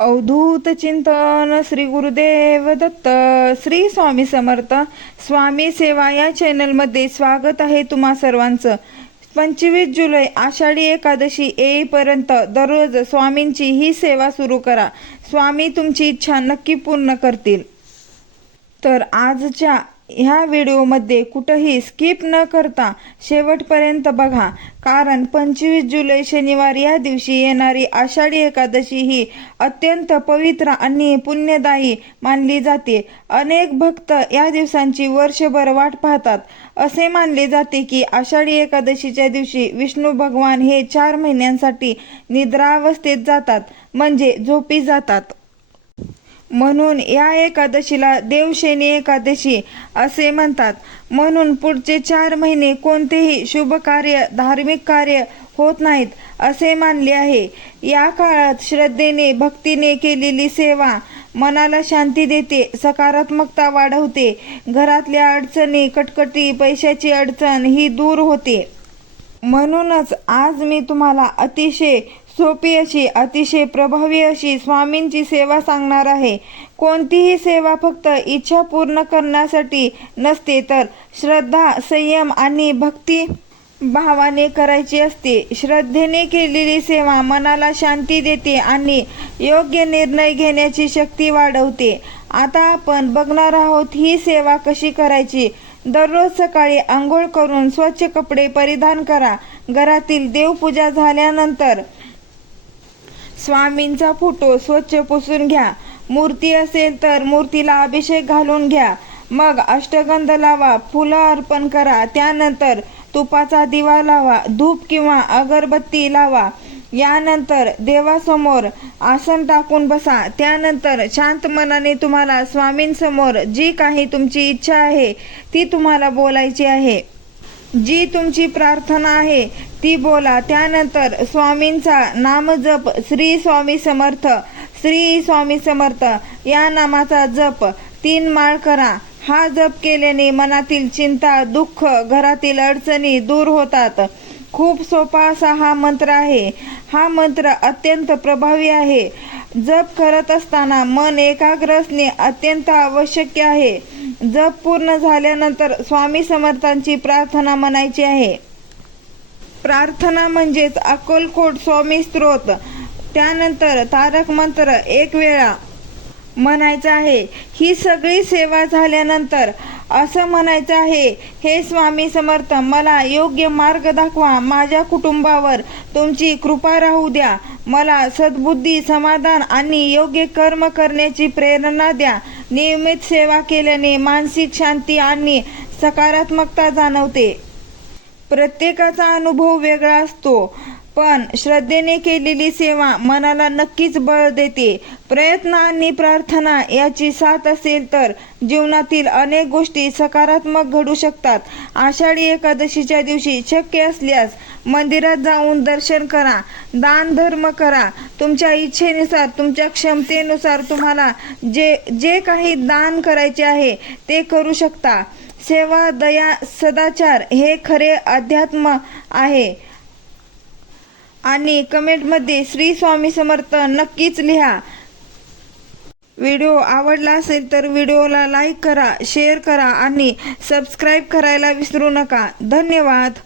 अवधूत चिंतन श्री गुरुदेव दत्त. श्री स्वामी समर्थ. स्वामी सेवा या चॅनलमध्ये स्वागत आहे तुम्हा सर्वांचं. 25 जुलै आषाढी एकादशी येईपर्यंत दररोज स्वामींची ही सेवा सुरू करा. स्वामी तुमची इच्छा नक्की पूर्ण करतील. तर आजच्या ह्या व्हिडिओमध्ये कुठेही स्किप न करता शेवटपर्यंत बघा, कारण 25 जुलै शनिवार या दिवशी येणारी आषाढी एकादशी ही अत्यंत पवित्र आणि पुण्यदायी मानली जाते. अनेक भक्त या दिवसांची वर्षभर वाट पाहतात. असे मानले जाते की आषाढी एकादशीच्या दिवशी विष्णू भगवान हे 4 महिन्यांसाठी निद्रावस्थेत जातात, म्हणजे झोपी जातात. म्हणून या एकादशीला देवशयनी एकादशी असे म्हणतात. म्हणून पुढचे 4 महिने कोणतेही शुभ कार्य, धार्मिक कार्य होत नाहीत असे मानले आहे. या काळात श्रद्धेने, भक्तीने केलेली सेवा मनाला शांती देते, सकारात्मकता वाढवते, घरातल्या अडचणी, कटकटी, पैशाची अडचण ही दूर होते. म्हणूनच आज मी तुम्हाला अतिशय सोपी अशी, अतिशय प्रभावी अशी स्वामींची सेवा सांगणार आहे. कोणतीही सेवा फक्त इच्छा पूर्ण करण्यासाठी नसते, तर श्रद्धा, संयम आणि भक्ती भावाने करायची असते. श्रद्धेने केलेली सेवा मनाला शांती देते आणि योग्य निर्णय घेण्याची शक्ती वाढवते. आता आपण बघणार आहोत ही सेवा कशी करायची. दररोज सकाळी आंघोळ करून स्वच्छ कपडे परिधान करा. घरातील देवपूजा झाल्यानंतर स्वामींचा फोटो स्वच्छ पुसून घ्या. मूर्ती असेल तर मूर्तीला अभिषेक घालून घ्या. मग अष्टगंध लावा, फुलं अर्पण करा. त्यानंतर तुपाचा दिवा लावा, धूप किंवा अगरबत्ती लावा. यानंतर देवासमोर आसन टाकून बसा. त्यानंतर शांत मनाने तुम्हाला स्वामींसमोर जी काही तुमची इच्छा आहे ती तुम्हाला बोलायची आहे. जी तुमची प्रार्थना आहे ती बोला. त्यानंतर स्वामींचा नामजप, श्री स्वामी समर्थ, श्री स्वामी समर्थ या नामाचा जप 3 माळ करा. हा जप केल्याने मनातील चिंता, दुःख, घरातील अडचणी दूर होतात. खूप सोपा असा हा मंत्र आहे. हा मंत्र अत्यंत प्रभावी आहे. जप करत असताना मन एकाग्र असणे अत्यंत आवश्यक आहे. जप पूर्ण झाल्यानंतर स्वामी समर्थांची प्रार्थना म्हणायची आहे. प्रार्थना म्हणजेच अक्कलकोट स्वामी स्तोत्र. त्यानंतर तारक मंत्र 1 वेळा म्हणायचा आहे. ही सगळी सेवा झाल्यानंतर असं म्हणायचं आहे, हे स्वामी समर्थ, मला योग्य मार्ग दाखवा. माझ्या कुटुंबावर तुमची कृपा राहू द्या. मला सद्बुद्धी, समाधान आणि योग्य कर्म करण्याची प्रेरणा द्या. नियमित सेवा केल्याने मानसिक शांती आणि सकारात्मकता जाणवते. प्रत्येकाचा अनुभव वेगळा असतो, पण श्रद्धेने केलेली सेवा मनाला नक्कीच बळ देते. प्रयत्न आणि प्रार्थना याची साथ असेल तर जीवनातील अनेक गोष्टी सकारात्मक घडू शकतात. आषाढी एकादशीच्या दिवशी शक्य असल्यास मंदिरात जाऊन दर्शन करा, दान धर्म करा. तुमच्या इच्छेनुसार, तुमच्या क्षमतेनुसार तुम्हाला जे काही दान करायचे आहे ते करू शकता. सेवा, दया, सदाचार हे खरे अध्यात्म आहे. आणि कमेंटमध्ये श्री स्वामी समर्थ नक्कीच लिहा. व्हिडिओ आवडला असेल तर व्हिडिओला लाईक करा, शेअर करा आणि सबस्क्राईब करायला विसरू नका. धन्यवाद.